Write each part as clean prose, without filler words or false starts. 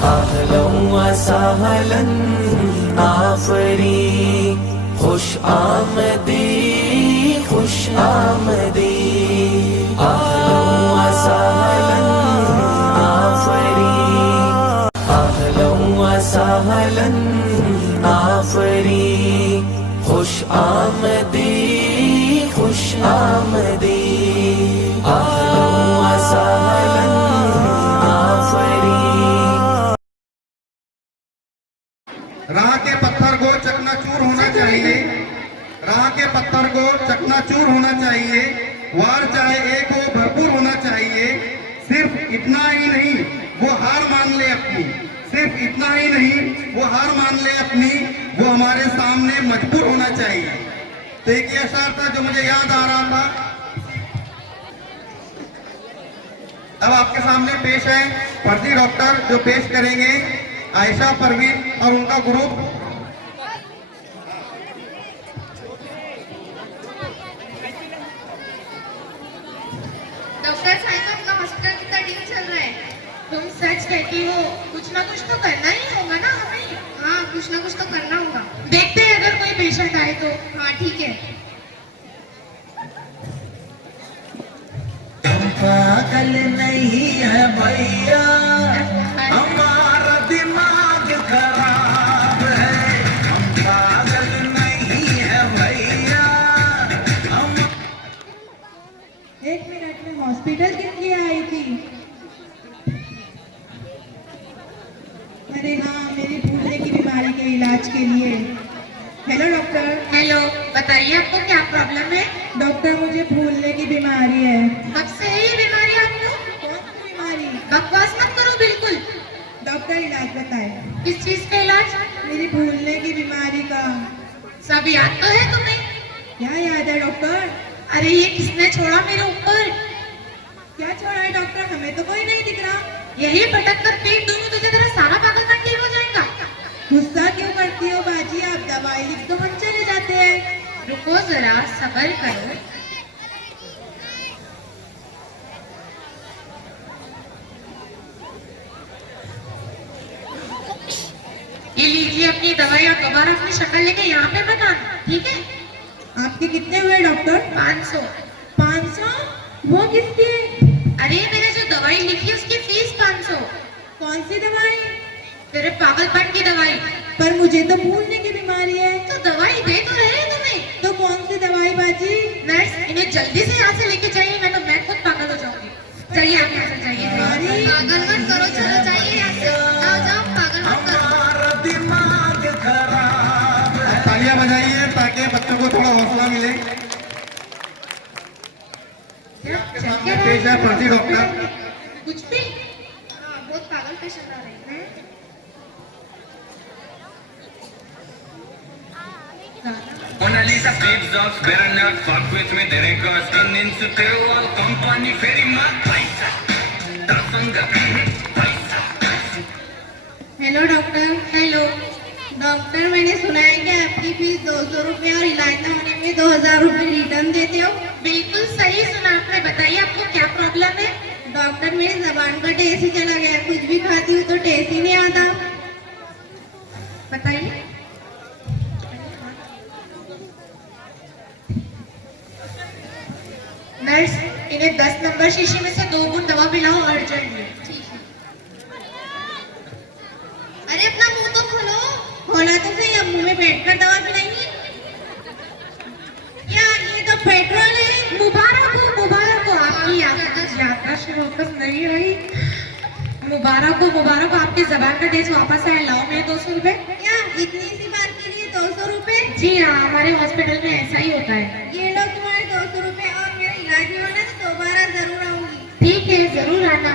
अहलन व सहलन आफरी, खुश आमदी खुश आमदी। अहलन व सहलन आफरी, अहलन व सहलन आफरी, खुश आमदी खुश आमदी। अहलन व सहलन आफरी। राह के पत्थर को चकनाचूर होना चाहिए, राह के पत्थर को चकनाचूर होना चाहिए। वार चाहे एक हो भरपूर होना चाहिए। सिर्फ इतना ही नहीं वो हार मान ले अपनी, सिर्फ इतना ही नहीं वो हार मान ले अपनी, वो हमारे सामने मजबूर होना चाहिए। तो एक ये शेर था जो मुझे याद आ रहा था। अब आपके सामने पेश है फर्जी डॉक्टर जो पेश करेंगे आयशा परवीन और उनका ग्रुप। डॉक्टर साहब अपना हॉस्पिटल कितना डील चल रहा है? तुम सच कहती हो, कुछ ना कुछ तो करना ही होगा ना हमें। हाँ, कुछ ना कुछ तो करना होगा। देखते हैं अगर कोई पेशेंट आए तो। हाँ ठीक है। पागल नहीं है भैया, हमारा दिमाग खराब है। हम पागल नहीं है भैया, हम। एक मिनट में हॉस्पिटल किस लिए आई थी? अरे हाँ, मेरी भूलने की बीमारी के इलाज के लिए। Hello doctor. हेलो, बताइए आपको क्या प्रॉब्लम है? डॉक्टर, मुझे भूलने की बीमारी है। कब से है ये बीमारी आपको? कौन सी बीमारी? बकवास मत करो बिल्कुल। डॉक्टर, इलाज बताए। किस चीज का इलाज? मेरी भूलने की बीमारी का। सब याद तो है तुम्हें? क्या याद है डॉक्टर? अरे ये किसने छोड़ा मेरे ऊपर? क्या छोड़ा है डॉक्टर? हमें तो कोई नहीं दिख रहा। यही पटक कर पीट दूंगी तो तेरा सारा पागलपन ठीक हो जाएगा। गुस्सा क्यों करती हो बाजी? आप दवाई लिख दो, हम चले जाते हैं। रुको जरा, सब्र करो। ये लीजिए अपनी दवाई, आप दोबारा अपनी शक्ल लेके यहाँ पे मत आना, ठीक है? आपके कितने हुए डॉक्टर? 500। 500? वो किसकी? अरे मैंने जो दवाई लिखी उसकी फीस 500। कौन सी दवाई? तेरे पागलपन की दवाई। पर मुझे तो भूलने की बीमारी है। तो दवाई दे तो रहे तुम्हें। तो कौन सी दवाई बाजी? नर्स, इन्हें जल्दी से यहाँ से लेके जाइए, मैं खुद पागल हो जाऊंगी। जाइए आप यहाँ से जाइए। पागल मत करो, चलो जाइए यहाँ से। जाओ जाओ, पागल मत करो। दिमाग खराब है। तालियां बजाइए ताकि बच्चों को थोड़ा हौसला मिले। सामने पेश है फर्जी डॉक्टर। कुछ भी? हाँ, बहुत पागल पेशेंट आ रहे हैं। Mona Lisa, Steve Jobs, better not fuck with me. There ain't got skin into the wall. Company very much paisa. Dasanga paisa. Hello doctor. Hello doctor, मैंने सुना है कि आपकी फीस 200 रुपये और इलाज न होने में 2000 रुपये रिटर्न देते हो। बिल्कुल सही सुना आपने। बताइए आपको क्या प्रॉब्लम है? डॉक्टर, मेरी जबान का टेस्ट ही चला गया। कुछ भी खाती हूँ तो टेस्ट ही नहीं आता। बताइए। नर्स, इन्हें 10 नंबर शीशी में से 2 गुण दवा पिलाओ अर्जेंटली। ठीक है। अरे अपना मुंह तो खोलो। खोला तो सही, अब मुंह में बैठकर दवा पिलाएंगे। क्या ये तो पेट्रोल है? मुबारक हो आपकी याददाश्त वापस नहीं आई। मुबारक हो आपकी जबान का टेस्ट वापस आया। लाओ मेरे 200 रुपए। क्या इतनी सी बात के लिए 200 रुपए? जी हाँ, हमारे हॉस्पिटल में ऐसा ही होता है। ये लो तुम्हारे 200 रुपए, और मेरा इलाज में होना तो दोबारा जरूर आऊंगी। ठीक है, जरूर आना।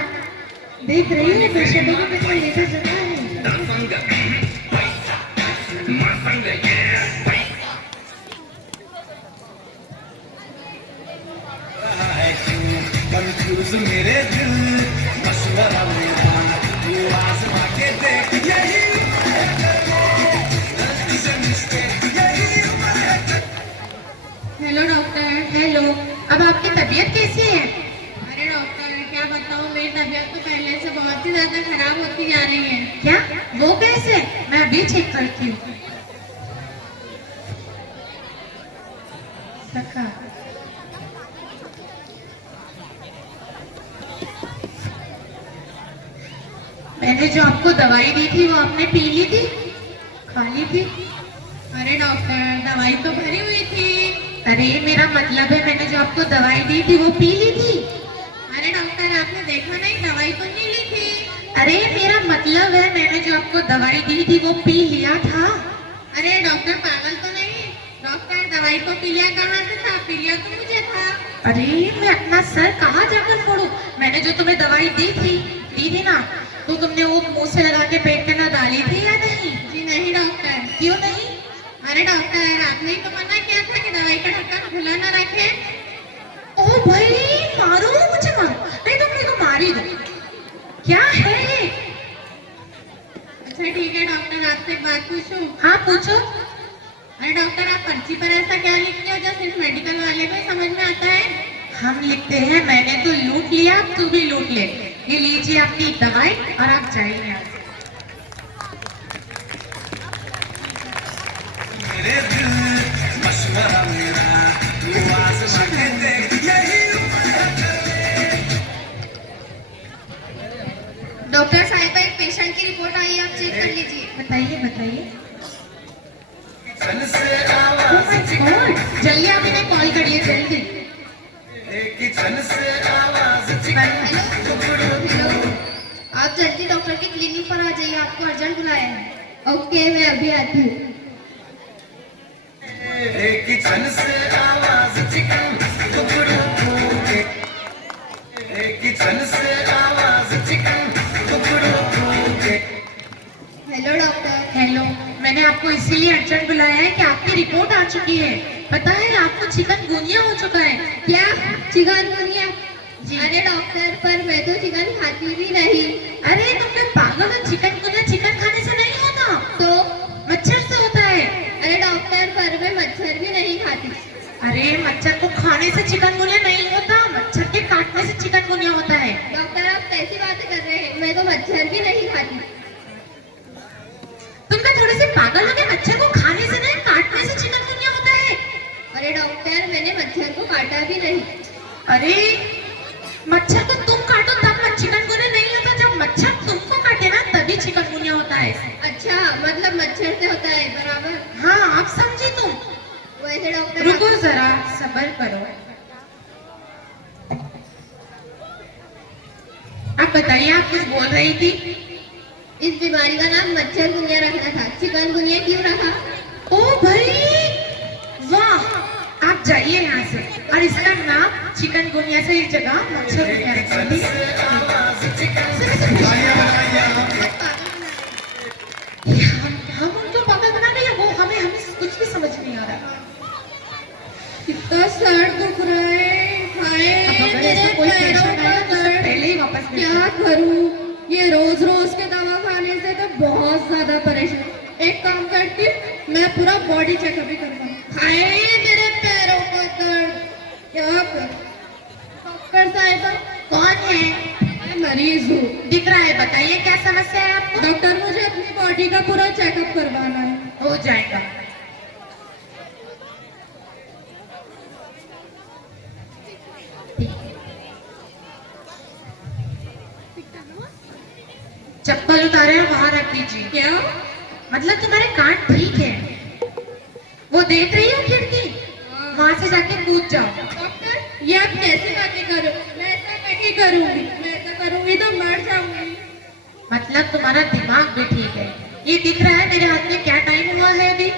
देख रही है पेशेंटों को कितना लेकर चलता है। Dasanga paisa. Masanga yeah paisa. रहा है क्यों कंफ्यूज मेरे दिल, मशवरा मेरा तू आज़मा के देख। यही गलती से मिस्टेक, यही हेलो डॉक्टर। हेलो, अब आपकी तबीयत कैसी है? अरे डॉक्टर, क्या बताऊँ, मेरी तबीयत तो पहले से बहुत बहुत ही ज्यादा खराब होती जा रही है। क्या? वो कैसे? मैं अभी चेक करती हूँ। रखा। मैंने जो आपको दवाई दी थी वो आपने पी ली थी? खा ली थी? अरे डॉक्टर, दवाई तो भरी हुई थी। अरे मेरा मतलब है मैंने जो आपको दवाई दी थी वो पी ली थी। अरे डॉक्टर, आपने देखा नहीं, दवाई तो नहीं ली थी। अरे मेरा मतलब है मैंने जो आपको दवाई दी थी वो पी लिया था। अरे डॉक्टर, पागल तो नहीं? डॉक्टर, दवाई को पी लिया कहाँ से था? पी लिया तो मुझे था। अरे मैं अपना सर कहाँ जाकर फोड़ू? मैंने जो तुम्हें दवाई दी थी ना, तो तुमने वो मुंह से लगा के पेट में ना डाली थी या नहीं? जी नहीं डॉक्टर। क्यों नहीं? अरे डॉक्टर, आपने ही तो मना किया था कि दवाई का ढक्कन खुला ना रखे। ओ भाई, मारो मुझे, मारो नहीं तो मेरे को मार ही दो। क्या है ये? अच्छा ठीक है डॉक्टर, आपसे एक बात पूछूं? हाँ पूछो। अरे डॉक्टर, आप पर्ची पर ऐसा क्या लिखते हो जो सिर्फ मेडिकल वाले को ही समझ में आता है? हम लिखते हैं मैंने तो लूट लिया, तू भी लूट ले। ये लीजिए आपकी दवाई और आप जाइए यहाँ से। मेरे दिल मशवरा मेरा, तू आज़मा के देख, यही उम्र है। डॉक्टर साहिबा, एक पेशेंट की रिपोर्ट आई है, आप चेक कर लीजिए। बताइए बताइए। चल से आवाज जल्दी आप इन्हें कॉल करिए, जल्दी। एक चल से आवाज चिकन। हेलो, आप जल्दी डॉक्टर के क्लिनिक पर आ जाइए, आपको अर्जेंट बुलाया है। ओके, मैं अभी आती हूँ। एक चल से आवाज चिकन, एक चल से आवाज चिकन। Hello doctor. हेलो, मैंने आपको इसीलिए अर्जेंट बुलाया है कि आपकी रिपोर्ट आ चुकी है। पता है आपको चिकनगुनिया हो चुका है। क्या? चिकनगुनिया? जी। अरे डॉक्टर, पर मैं तो चिकन खाती भी नहीं। अरे तुमने पागल हो, चिकनगुनिया चिकन खाने से नहीं होता, तो मच्छर से होता है। अरे डॉक्टर, पर मैं मच्छर भी नहीं खाती। अरे मच्छर को खाने से चिकनगुनिया नहीं होता, मच्छर के काटने से चिकनगुनिया होता है। डॉक्टर, आप कैसी बातें कर रहे हैं? मैं तो मच्छर भी नहीं खाती। तुम तो थोड़े से पागल हो गए, मच्छर को खाने से नहीं काटने से चिकनगुनिया होता है। अरे डॉक्टर, मैंने मच्छर को काटा भी नहीं। अरे मच्छर को तुम काटो तब चिकनगुनिया नहीं होता, जब मच्छर तुमको काटे ना तभी चिकनगुनिया होता है। अच्छा, मतलब मच्छर से होता है, बराबर। हाँ, आप समझी तुम। वैसे डॉक्टर, रुको जरा, सब्र करो। आप बताइए, आप कुछ बोल रही थी। इस बीमारी का नाम मच्छरगुनिया रखना था, चिकनगुनिया क्यों रखा? ओ भाई वाह, आप जाइए यहाँ से और इसका नाम चिकनगुनिया से एक जगह मच्छरगुनिया रखना। हम उनको पागल बना रहे हैं, वो हमें कुछ भी समझ नहीं आ रहा। कितना सर दुख रहा है, हाय मेरे पैरों का दर्द। पहले ही वापस क्या करूँ, ये रोज रोज के दवा खाने से तो बहुत ज्यादा परेशान। एक काम करती हूँ, मैं पूरा बॉडी चेकअप भी करवाऊँ। हाय मेरे पैरों का दर्द, क्या डॉक्टर साहिबा? कौन है? मैं मरीज हूँ। दिख रहा है, बताइए क्या समस्या है आपको? डॉक्टर, मुझे अपनी बॉडी का पूरा चेकअप करवाना है। हो जाएगा। चप्पल उतारे और वहां रख दीजिए। क्या मतलब? तुम्हारे कान ठीक है, वो देख रही हो खिड़की, वहां से जाके कूद जाओ। डॉक्टर, ये आप कैसे बातें करो? मैं ऐसा नहीं करूंगी, मैं ऐसा करूंगी तो मर जाऊंगी। मतलब तुम्हारा दिमाग भी ठीक है। ये दिख रहा है मेरे हाथ में क्या टाइम हुआ है अभी?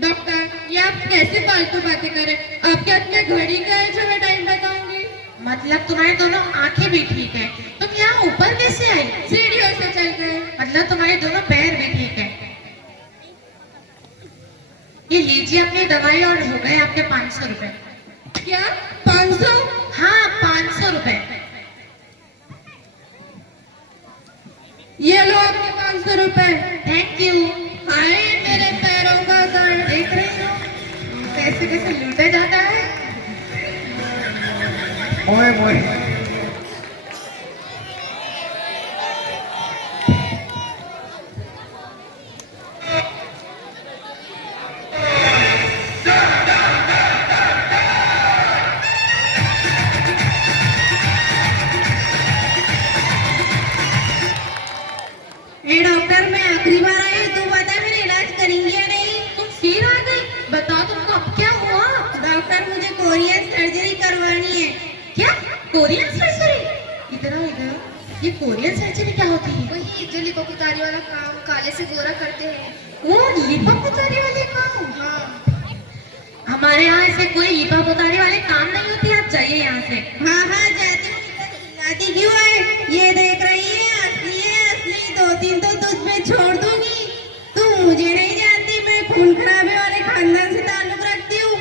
डॉक्टर, ये आप कैसे फालतू बातें करें? आपके हाथ में घड़ी का है जो मैं टाइम बताऊंगी। मतलब तुम्हारे दोनों आंखें भी ठीक है, तुम यहाँ ऊपर कैसे आई? सीढ़ियों से चल गए। मतलब तुम्हारे दोनों पैर भी ठीक है। ये लीजिए अपनी दवाई और हो गए आपके 500 रुपए। क्या 500? हाँ 500 रुपए। ये लो आपके 500 रुपए। Thank you. हाय मेरे पैरों का दर्द, देख रही हो कैसे कैसे लूटा जाता है। मोए मोए ये कोरियन सर्जरी क्या होती है? वही जो लिपोपुतारी वाला काम काले से गोरा करते हैं। वो लिपोपुतारी वाले काम? हाँ हमारे यहाँ ऐसे कोई लिपोपुतारी वाले काम नहीं होते, आप जाइए यहाँ से। हाँ हाँ जाती हूँ, जाती क्यों है? ये देख रही है, असली 2-3 तो तुझ पे छोड़ दूंगी। तू मुझे नहीं जानती, मैं खून खराबे वाले खानदान से ताल्लुक रखती हूँ।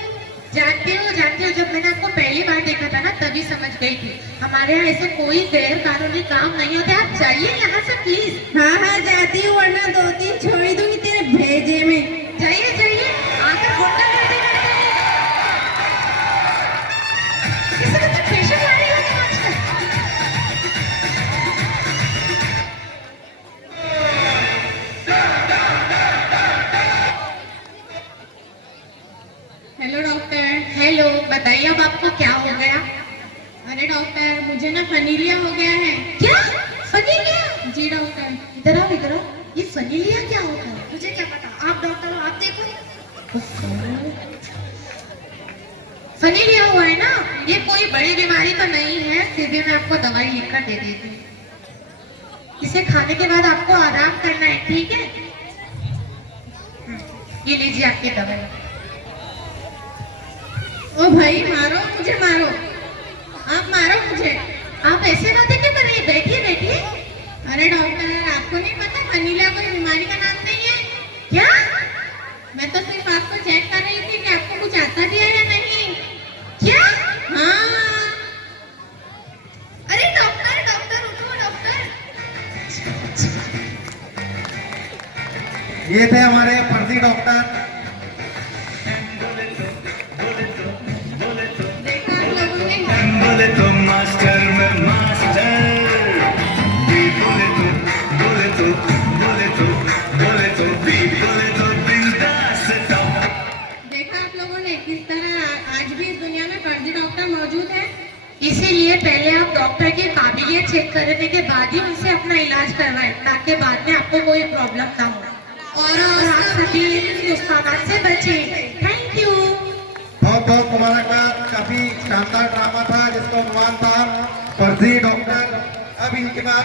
जानती हूँ। जब मैंने आपको पहली बार देखा था ना, तभी समझ गई थी। हमारे यहाँ ऐसे कोई गैर कानूनी काम नहीं होते, आप जाइए यहाँ से प्लीज। हाँ हाँ जाती हूँ, वरना 2-3 छोड़ दूंगी तेरे भेजे में। जाइए आकर गुंडागर्दी करते हैं। किसी को तो पेशेंट आ रही होगी आजकल। Hello doctor. हेलो, बताइए अब आपको क्या हो गया? अरे डॉक्टर, मुझे ना फनीलिया हो गया है। क्या? फनीलिया? जी डॉक्टर। इधर आओ। ये फनीलिया क्या होता है? मुझे क्या पता, आप डॉक्टर हो, आप देखो। फनीलिया हुआ है ना, ये कोई बड़ी बीमारी तो नहीं है, फिर भी मैं आपको दवाई लिखकर दे देती हूँ। इसे खाने के बाद आपको आराम करना है, ठीक है? ये लीजिए आपकी दवाई। ओ भाई, मारो मुझे, मारो, आप मारो मुझे। आप ऐसे बातें क्यों कर रही है? बैठिए। अरे डॉक्टर, आपको नहीं पता फनीलिया कोई बीमारी का नाम नहीं है क्या? मैं तो सिर्फ आपको चेक कर रही थी कि आपको कुछ आता भी है या नहीं। क्या? हाँ। अरे डॉक्टर उठो डॉक्टर। ये थे हमारे फर्जी डॉक्टर। देखा आप लोगों ने? बोले तो मास्टर में मास्टर, बोले तो बिंदास टॉप। देखा आप लोगों ने किस तरह आज भी इस दुनिया में फर्जी डॉक्टर मौजूद है। इसीलिए पहले आप डॉक्टर की काबिलियत चेक करने के बाद ही उनसे अपना इलाज करवाएं, ताकि बाद में आपको कोई प्रॉब्लम ना हो। और आप सभी नुकसान से बचें। Thank you. बहुत तुम्हारा का काफी शानदार ड्रामा था, जिसका उन्वान था फर्जी डॉक्टर। अब इनके बाद